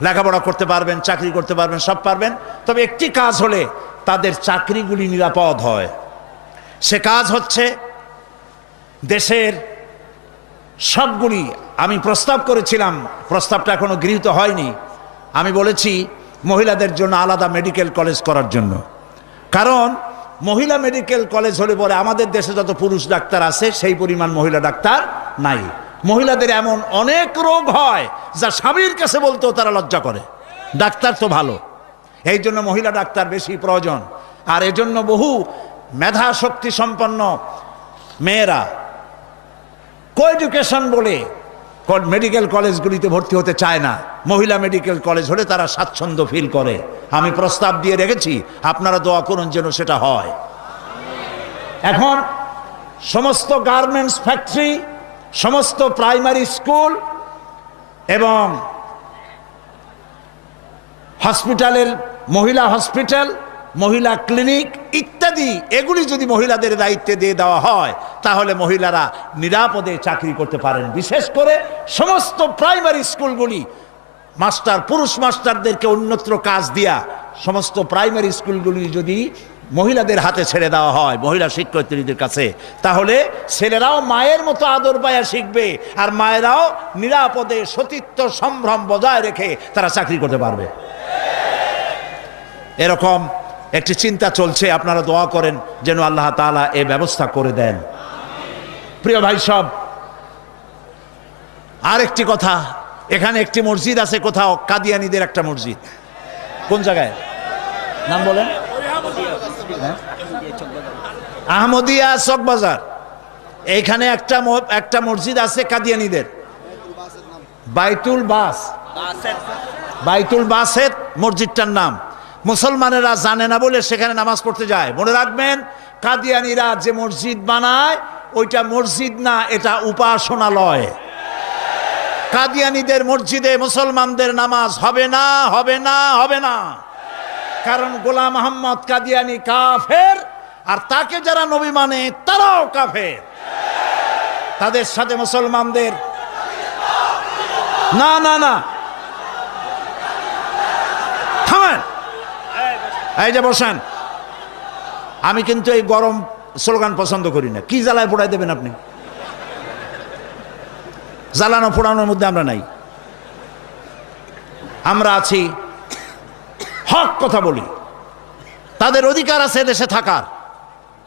লেখাপড়া করতে পারবেন, চাকরি করতে পারবেন, সব পারবেন, তবে একটি কাজ হলে তাদের চাকরিগুলি নিরাপদ হয়। সে কাজ হচ্ছে দেশের সবগুলি, আমি প্রস্তাব করেছিলাম, প্রস্তাবটা এখনো গৃহীত হয়নি, আমি বলেছি মহিলাদের জন্য আলাদা মেডিকেল কলেজ করার জন্য। কারণ মহিলা মেডিকেল কলেজ হলে পরে আমাদের দেশে যত পুরুষ ডাক্তার আছে সেই পরিমাণ মহিলা ডাক্তার নাই। মহিলাদের এমন অনেক রোগ হয় যা স্বামীর কাছে বলতেও তারা লজ্জা করে। ডাক্তার তো ভালো, এই জন্য মহিলা ডাক্তার বেশি প্রয়োজন। আর এজন্য বহু মেধা শক্তি সম্পন্ন মেয়েরা কোএডুকেশন বলে মেডিকেল কলেজগুলিতে ভর্তি হতে চায় না। মহিলা মেডিকেল কলেজ হলে তারা স্বাচ্ছন্দ্য ফিল করে। আমি প্রস্তাব দিয়ে রেখেছি, আপনারা দোয়া করুন যেন সেটা হয়। এখন সমস্ত গার্মেন্টস ফ্যাক্টরি, সমস্ত প্রাইমারি স্কুল এবং হসপিটালের মহিলা হসপিটাল, মহিলা ক্লিনিক ইত্যাদি, এগুলি যদি মহিলাদের দায়িত্বে দিয়ে দেওয়া হয় তাহলে মহিলারা নিরাপদে চাকরি করতে পারেন। বিশেষ করে সমস্ত প্রাইমারি স্কুলগুলি পুরুষ মাস্টারদেরকে অন্যত্র কাজ দিয়া সমস্ত প্রাইমারি স্কুলগুলি যদি মহিলাদের হাতে ছেড়ে দেওয়া হয়, মহিলা শিক্ষয়িত্রীদের কাছে, তাহলে ছেলেরাও মায়ের মতো আদর পায়া শিখবে, আর মায়েরাও নিরাপদে সতীত্ব সম্ভ্রম বজায় রেখে তারা চাকরি করতে পারবে। এরকম একটি চিন্তা চলছে, আপনারা দোয়া করেন যেন আল্লাহ তাআলা এ ব্যবস্থা করে দেন। প্রিয় ভাই সব, আরেকটি কথা, এখানে একটি মসজিদ আছে কোথাও, কাদিয়ানীদের একটা মসজিদ। কোন জায়গায় নাম বলেন? আহমদিয়া চকবাজার। এইখানে একটা মসজিদ আছে কাদিয়ানীদের, বাইতুল বাসেত মসজিদটার নাম। মুসলমানেরা জানে না বলে সেখানে নামাজ পড়তে যায়। মনে রাখবেন, কাদিয়ানীরা যে মসজিদ বানায় ওইটা মসজিদ না, এটা উপাসনালয়। কাদিয়ানীদের মসজিদে মুসলমানদের নামাজ হবে না, হবে না, হবে না। কারণ গোলাম মোহাম্মদ কাদিয়ানী কাফের, আর তাকে যারা নবী মানে তারাও কাফের। তাদের সাথে মুসলমানদের না না না, থামেন, এই যে বসেন। আমি কিন্তু এই গরম স্লোগান পছন্দ করি না। কি জ্বালায় পোড়াই দেবেন আপনি? জ্বালানো পোড়ানোর মধ্যে আমরা নাই। আমরা আছি, হক কথা বলি। তাদের অধিকার আছে দেশে থাকার,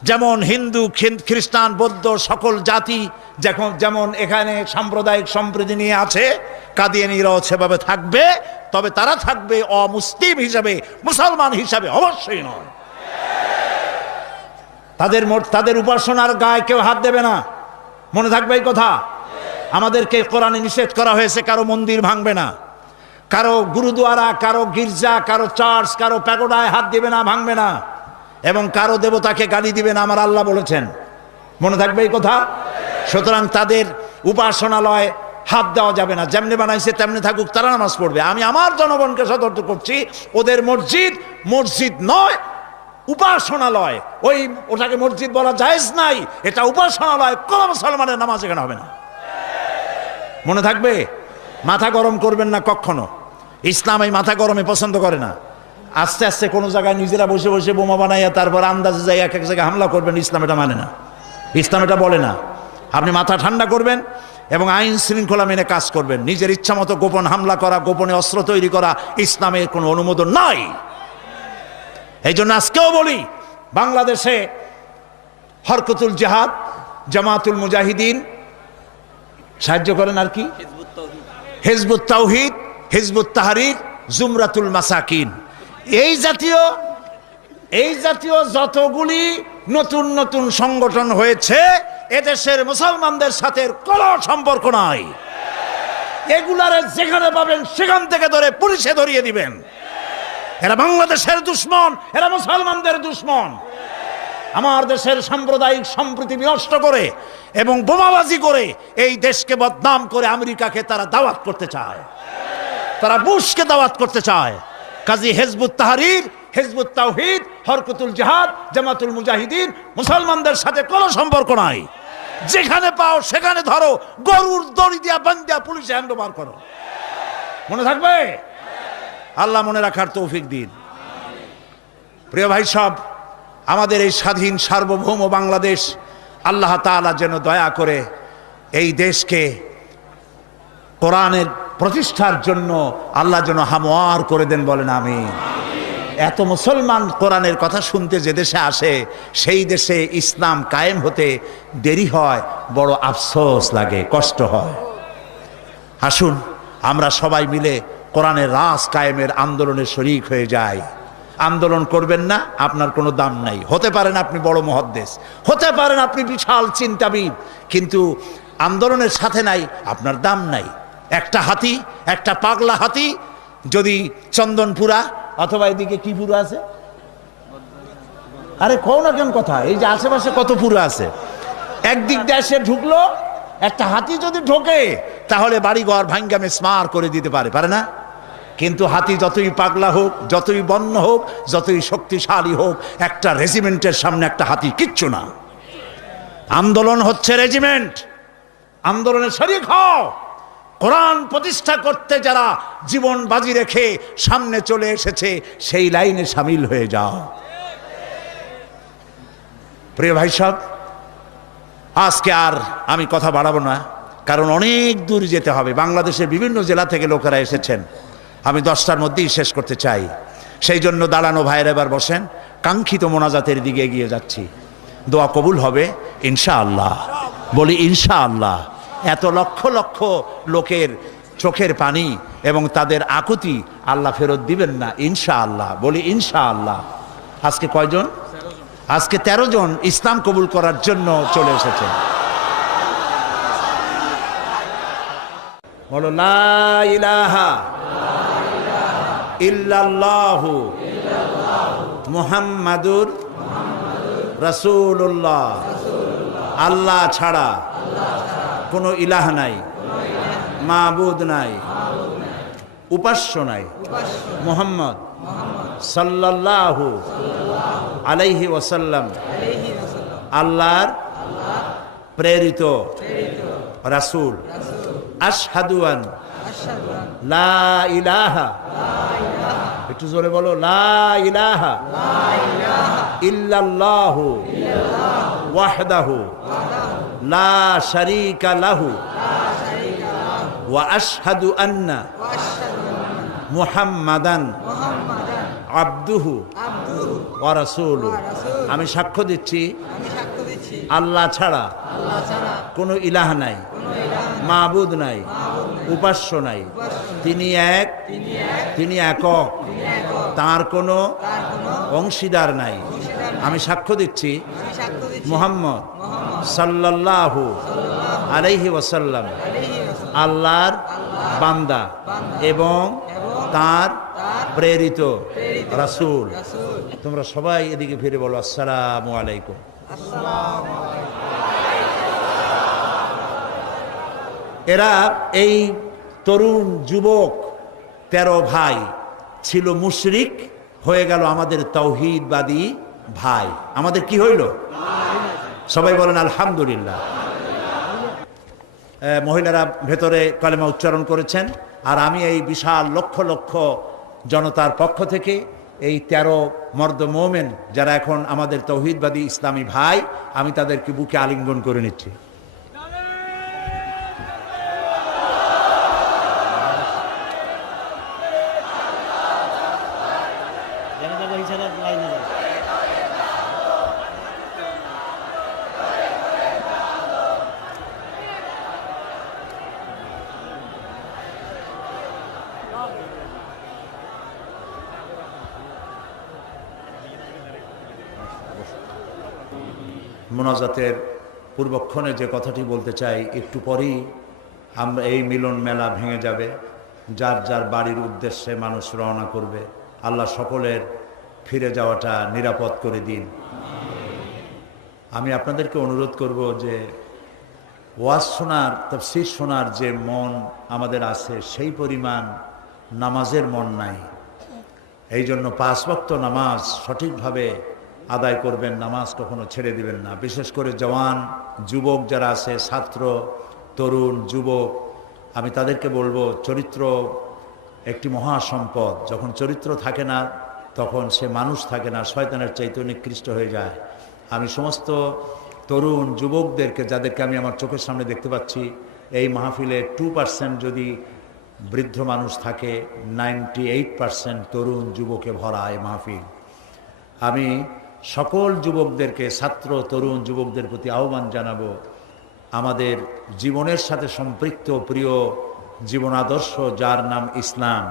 যেমন হিন্দু, খ্রিস্টান, বৌদ্ধ সকল জাতি যেমন এখানে সাম্প্রদায়িক সম্প্রীতি নিয়ে আছে, কাদিয়ানীরাও সেভাবে থাকবে। তবে তারা থাকবে অমুসলিম হিসাবে, মুসলমান হিসাবে অবশ্যই নয়। তাদের উপাসনার গায়ে কেউ হাত দেবে না, মনে থাকবে এই কথা। আমাদেরকে কোরআনে নিষেধ করা হয়েছে কারো মন্দির ভাঙবে না, কারো গুরুদুয়ারা, কারো গির্জা, কারো চার্চ, কারো প্যাগোডায় হাত দিবে না, ভাঙবে না, এবং কারো দেবতাকে গালি দিবে না, আমার আল্লাহ বলেছেন। মনে থাকবে এই কথা। সুতরাং তাদের উপাসনালয় হাত দেওয়া যাবে না। যেমনি বানাইছে তেমনি থাকুক, তারা নামাজ পড়বে। আমি আমার জনগণকে সতর্ক করছি, ওদের মসজিদ মসজিদ নয়, উপাসনালয়। ওটাকে মসজিদ বলা জায়েজ নাই, এটা উপাসনালয়। কোন মুসলমানের নামাজ এখানে হবে না, মনে থাকবে। মাথা গরম করবেন না কখনো। ইসলাম এই মাথা গরমে পছন্দ করে না। আস্তে আস্তে কোনো জায়গায় নিজেরা বসে বসে বোমা বানাইয়া তারপর আন্দাজে যাই এক এক জায়গায় হামলা করবেন, ইসলাম এটা মানে না, ইসলাম এটা বলে না। আপনি মাথা ঠান্ডা করবেন এবং আইন শৃঙ্খলা মেনে কাজ করবেন। নিজের ইচ্ছা মতো গোপন হামলা করা, গোপনে অস্ত্র তৈরি করা ইসলামের কোনো অনুমোদন নাই। এই জন্য আজকেও বলি, বাংলাদেশে হরকতুল জিহাদ, জামাতুল মুজাহিদিন সাহায্য করেন, আর কি হিজবুত তাওহীদ, হিজবুত তাহরীর, জুমরাতুল মাসাকিন, এই জাতীয় যতগুলি নতুন নতুন সংগঠন হয়েছে, এদেশের মুসলমানদের সাথে কোনো সম্পর্ক নাই। এগুলারে যেখানে পাবেন সেখান থেকে ধরে পুলিশে ধরিয়ে দিবেন। এরা বাংলাদেশের দুশ্মন, এরা মুসলমানদের দুশ্মন। আমার দেশের সাম্প্রদায়িক সম্প্রীতি বিনষ্ট করে এবং বোমাবাজি করে এই দেশকে বদনাম করে আমেরিকাকে তারা দাওয়াত করতে চায়, তারা বুশকে দাওয়াত করতে চায়। কাজী হিজবুত তাহরীর, হিজবুত তাওহীদ, হরকতুল জিহাদ, জামাতুল মুজাহিদিন মুসলমানদের সাথে কোনো সম্পর্ক নাই। যেখানে পাও সেখানে ধরো, গরুর দড়ি দিয়া বান্ধিয়া পুলিশে হ্যান্ডওভার করো। মনে থাকবে। আল্লাহ মনে রাখার তৌফিক দিন। প্রিয় ভাই সব, আমাদের এই স্বাধীন সার্বভৌম বাংলাদেশ, আল্লাহ তাআলা যেন দয়া করে এই দেশকে কোরআনের প্রতিষ্ঠার জন্য আল্লাহ যেন হামওয়ার করে দেন, বলেন আমিন। এত মুসলমান কোরআনের কথা শুনতে যে দেশে আসে, সেই দেশে ইসলাম কায়েম হতে দেরি হয়, বড় আফসোস লাগে, কষ্ট হয়। আসুন আমরা সবাই মিলে কোরআনের রাজ কায়েমের আন্দোলনে শরীক হয়ে যাই। আন্দোলন করবেন না, আপনার কোনো দাম নাই। হতে পারেন আপনি বড় মুহাদ্দিস, হতে পারেন আপনি বিশাল চিন্তাবিদ, কিন্তু আন্দোলনের সাথে নাই, আপনার দাম নাই। একটা হাতি, একটা পাগলা হাতি যদি চন্দনপুরা অথবা এদিকে কি পুরো আছে, আরে কও না কেন কথা, এই যে আশেপাশে কত পুরো আছে, একদিক দিয়ে এসে ঢুকলো, একটা হাতি যদি ঢোকে তাহলে বাড়িঘর ভাঙ্গা মেসমার করে দিতে পারে না? কিন্তু হাতি যতই পাগলা হোক, যতই বন্য হোক, যতই শক্তিশালী হোক, একটা রেজিমেন্টের সামনে একটা হাতি কিচ্ছু না। আন্দোলন হচ্ছে রেজিমেন্ট, আন্দোলনে শরীক হও। কোরআন প্রতিষ্ঠা করতে যারা জীবন বাজি রেখে সামনে চলে এসেছে, সেই লাইনে সামিল হয়ে যাও। প্রিয় ভাই সব, আজকে আর আমি কথা বাড়াবো না, কারণ অনেক দূর যেতে হবে। বাংলাদেশের বিভিন্ন জেলা থেকে লোকেরা এসেছেন। আমি 10টার মধ্যেই শেষ করতে চাই। সেই জন্য দাঁড়ানো ভাইয়ের এবার বসেন, কাঙ্ক্ষিত মোনাজাতের দিকে এগিয়ে যাচ্ছি। দোয়া কবুল হবে ইনশাআল্লাহ, বলি ইনশাআল্লাহ। এত লক্ষ লক্ষ লোকের চোখের পানি এবং তাদের আকুতি আল্লাহ ফেরত দিবেন না ইনশাআল্লাহ, বলি ইনশাআল্লাহ। আজকে কয়জন? আজকে 13 জন ইসলাম কবুল করার জন্য চলে এসেছে। বলো লা ইলাহা ইল্লাল্লাহু মুহাম্মাদুর রাসূলুল্লাহ। আল্লাহ ছাড়া কোনো ইলাহ নাই, মাবুদ নাই, উপাস্য নাই। মুহাম্মদ সাল্লাল্লাহু আলাইহি ওয়াসাল্লাম আল্লাহর প্রেরিত রাসূল। আশহাদু আন লা ইলাহা, একটু জোরে বলো, লা ইলাহা ইল্লাল্লাহু ওয়াহদাহু লা শারীকা লাহু ওয়া আশহাদু আন্না মুহাম্মাদান আবদুহু ওয়া রাসূলুহু। আমি সাক্ষ্য দিচ্ছি আল্লাহ ছাড়া কোনো ইলাহ নাই, মাবুদ নাই, উপাস্য নাই। তিনি এক, তিনি একক, তার কোনো অংশীদার নাই। আমি সাক্ষ্য দিচ্ছি মুহাম্মদ সাল্লাল্লাহু আলাইহি ওয়াসাল্লাম আল্লাহর বান্দা এবং তার প্রেরিত রাসূল। তোমরা সবাই এদিকে ফিরে বলো আসসালামু আলাইকুম। এরা এই তরুণ যুবক 13 ভাই ছিল মুশরিক, হয়ে গেল আমাদের তাওহীদবাদী ভাই। আমাদের কি হইল? সবাই বলেন আলহামদুলিল্লাহ। মহিলারা ভেতরে কালেমা উচ্চারণ করেছেন, আর আমি এই বিশাল লক্ষ লক্ষ জনতার পক্ষ থেকে এই 13 মর্দ মোমেন যারা এখন আমাদের তাওহীদবাদী ইসলামী ভাই, আমি তাদেরকে বুকে আলিঙ্গন করে নিচ্ছি। মোনাজাতের পূর্বক্ষণে যে কথাটি বলতে চাই, একটু পরেই আমরা এই মিলন মেলা ভেঙে যাবে, যার যার বাড়ির উদ্দেশ্যে মানুষ রওনা করবে। আল্লাহ সকলের ফিরে যাওয়াটা নিরাপদ করে দিন। আমি আপনাদেরকে অনুরোধ করব যে ওয়াজ শোনার, তাফসীর শোনার যে মন আমাদের আছে, সেই পরিমাণ নামাজের মন নাই। এই জন্য 5 ওয়াক্ত নামাজ সঠিকভাবে আদায় করবেন, নামাজ কখনো ছেড়ে দিবেন না। বিশেষ করে জওয়ান যুবক যারা আছে, ছাত্র, তরুণ, যুবক, আমি তাদেরকে বলবো, চরিত্র একটি মহা সম্পদ। যখন চরিত্র থাকে না তখন সে মানুষ থাকে না, শয়তানের চাইতে নিকৃষ্ট হয়ে যায়। আমি সমস্ত তরুণ যুবকদেরকে, যাদেরকে আমি আমার চোখের সামনে দেখতে পাচ্ছি, এই মাহফিলে 2% যদি বৃদ্ধ মানুষ থাকে, 98% তরুণ যুবকে ভরা এই মাহফিল। আমি সকল যুবকদেরকে, ছাত্র, তরুণ যুবকদের প্রতি আহ্বান জানাবো, আমাদের জীবনের সাথে সম্পৃক্ত প্রিয় জীবন আদর্শ যার নাম ইসলাম,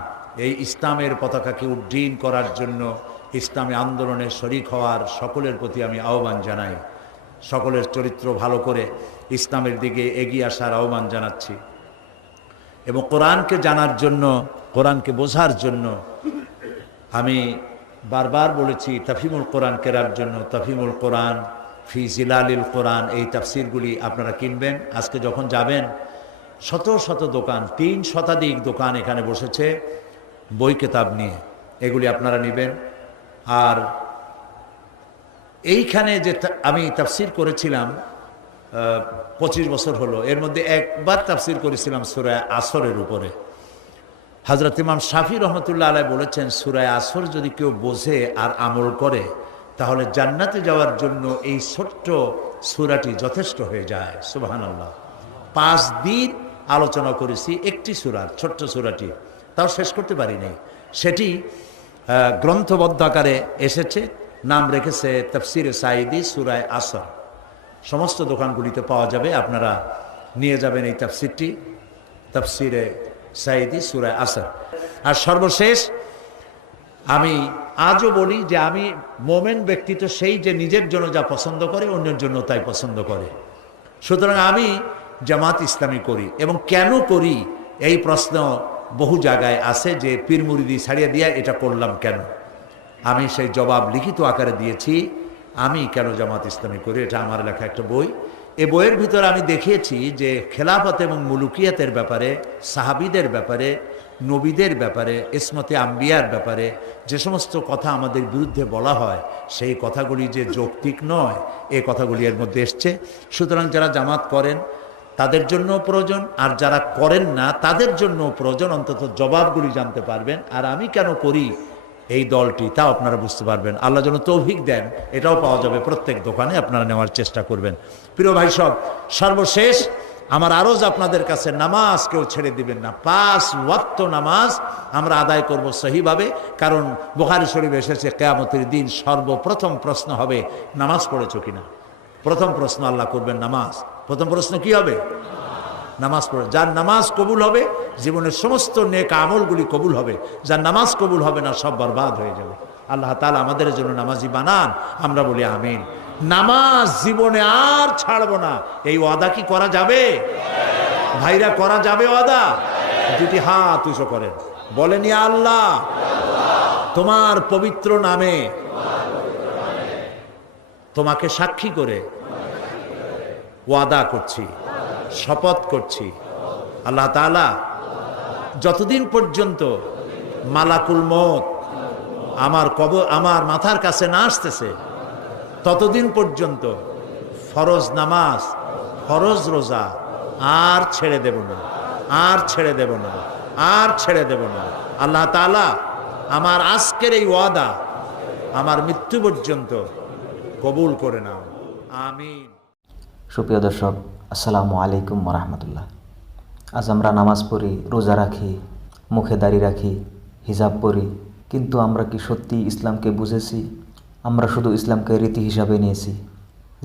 এই ইসলামের পতাকাকে উড্ডীন করার জন্য ইসলামী আন্দোলনে শরিক হওয়ার সকলের প্রতি আমি আহ্বান জানাই। সকলের চরিত্র ভালো করে ইসলামের দিকে এগিয়ে আসার আহ্বান জানাচ্ছি। এবং কোরআনকে জানার জন্য, কোরআনকে বোঝার জন্য আমি বারবার বলেছি, তাফহিমুল কোরআন কেরার জন্য তাফহিমুল কোরআন, ফি জিলালিল কোরআন, এই তাফসিরগুলি আপনারা কিনবেন। আজকে যখন যাবেন, শত শত দোকান, 3 শতাধিক দোকান এখানে বসেছে বই কেতাব নিয়ে, এগুলি আপনারা নেবেন। আর এইখানে যে আমি তাফসির করেছিলাম 25 বছর হলো, এর মধ্যে একবার তাফসির করেছিলাম সূরা আসরের উপরে। হযরত ইমাম শাফি রহমতুল্লাহ আলাইহি বলেছেন, সূরা আসর যদি কেউ বোঝে আর আমল করে, তাহলে জান্নাতে যাওয়ার জন্য এই ছোট্ট সূরাটি যথেষ্ট হয়ে যায়। সুবহানাল্লাহ। 5 দিন আলোচনা করেছি একটি সূরার, ছোট্ট সূরাটি, তাও শেষ করতে পারি নাই। সেটি গ্রন্থবদ্ধ আকারে এসেছে, নাম রেখেছে তাফসিরে সাঈদী সূরায়ে আসর। সমস্ত দোকানগুলিতে পাওয়া যাবে, আপনারা নিয়ে যাবেন এই তাফসিরটি, তাফসিরে সাঈদী সূরায়ে আসর। আর সর্বশেষ আমি আজও বলি যে আমি মোমেন ব্যক্তি তো সেই যে নিজের জন্য যা পছন্দ করে অন্যের জন্য তাই পছন্দ করে। সুতরাং আমি জামাত ইসলামী করি, এবং কেন করি এই প্রশ্ন বহু জায়গায় আছে যে পীর মুরিদি ছাড়িয়ে দিয়া এটা করলাম কেন। আমি সেই জবাব লিখিত আকারে দিয়েছি। আমি কেন জামাত ইসলামী করি, এটা আমার লেখা একটা বই। এ বইয়ের ভিতরে আমি দেখিয়েছি যে খেলাফত এবং মুলুকিয়াতের ব্যাপারে, সাহাবীদের ব্যাপারে, নবীদের ব্যাপারে, ইসমতে আম্বিয়ার ব্যাপারে যে সমস্ত কথা আমাদের বিরুদ্ধে বলা হয়, সেই কথাগুলি যে যৌক্তিক নয়, এই কথাগুলি এর মধ্যে এসছে। সুতরাং যারা জামাত করেন তাদের জন্য প্রয়োজন, আর যারা করেন না তাদের জন্য প্রয়োজন, অন্তত জবাবগুলি জানতে পারবেন। আর আমি কেন করি এই দলটি, তাও আপনারা বুঝতে পারবেন। আল্লাহ যেন তৌফিক দেন, এটাও পাওয়া যাবে প্রত্যেক দোকানে, আপনারা নেওয়ার চেষ্টা করবেন। প্রিয় ভাই সব, সর্বশেষ আমার আরজ আপনাদের কাছে, নামাজ কেউ ছেড়ে দিবেন না। 5 ওয়াক্ত নামাজ আমরা আদায় করব সহিভাবে, কারণ বুখারী শরীফে এসেছে কিয়ামতের দিন সর্বপ্রথম প্রশ্ন হবে নামাজ পড়েছো কিনা। প্রথম প্রশ্ন আল্লাহ করবেন নামাজ। প্রথম প্রশ্ন কি হবে? নামাজ পড়ে। যার নামাজ কবুল হবে জীবনের সমস্ত নেক আমলগুলি কবুল হবে, যার নামাজ কবুল হবে না সব বরবাদ হয়ে যাবে। আল্লাহ তাআলা আমাদের জন্য নামাজি বানান, আমরা বলি আমিন। নামাজ জীবনে আর ছাড়বো না, এই ওয়াদা কি করা যাবে ভাইরা? করা যাবে ওয়াদা? দুটি হাত উঁচু করেন, বলেন ইয়া আল্লাহ, তোমার পবিত্র নামে তোমাকে সাক্ষী করে ওয়াদা করছি, শপথ করছি, আল্লাহ তাআলা যতদিন পর্যন্ত মালাকুল মউত আমার মাথার কাছে না আসতেছে, ততদিন পর্যন্ত ফরজ নামাজ, ফরজ রোজা আর ছেড়ে দেব না, আর ছেড়ে দেব না, আর ছেড়ে দেব না। আল্লাহ তাআলা আমার আজকের এই ওয়াদা আমার মৃত্যু পর্যন্ত কবুল করে নাও, আমিন। সুপ্রিয় দর্শক, আসসালামু আলাইকুম ওরহমতুল্লাহ। আজ আমরা নামাজ পড়ি, রোজা রাখি, মুখে দাড়ি রাখি, হিজাব পরি, কিন্তু আমরা কি সত্যি ইসলামকে বুঝেছি? আমরা শুধু ইসলামকে রীতি হিসাবে নিয়েছি,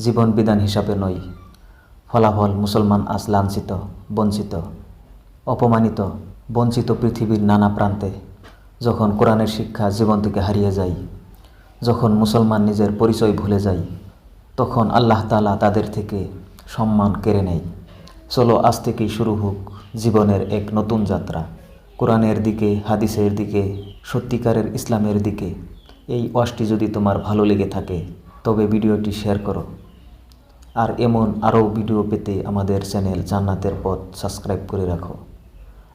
জীবন বিধান হিসাবে নয়। ফলাফল, মুসলমান আজ লাঞ্ছিত, বঞ্চিত, অপমানিত, বঞ্চিত পৃথিবীর নানা প্রান্তে। যখন কোরআনের শিক্ষা জীবন থেকে হারিয়ে যায়, যখন মুসলমান নিজের পরিচয় ভুলে যায়, তখন আল্লাহ তাআলা তাদের থেকে সম্মান কেড়ে নেয়। চলো আজ থেকেই শুরু হোক জীবনের এক নতুন যাত্রা, কোরআনের দিকে, হাদিসের দিকে, সত্যিকারের ইসলামের দিকে। এই ওয়াজটি যদি তোমার ভালো লেগে থাকে তবে ভিডিওটি শেয়ার করো, আর এমন আরও ভিডিও পেতে আমাদের চ্যানেল জান্নাতের পথ সাবস্ক্রাইব করে রাখো।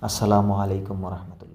আসসালামু আলাইকুম ওয়া রাহমাতুল্লাহ।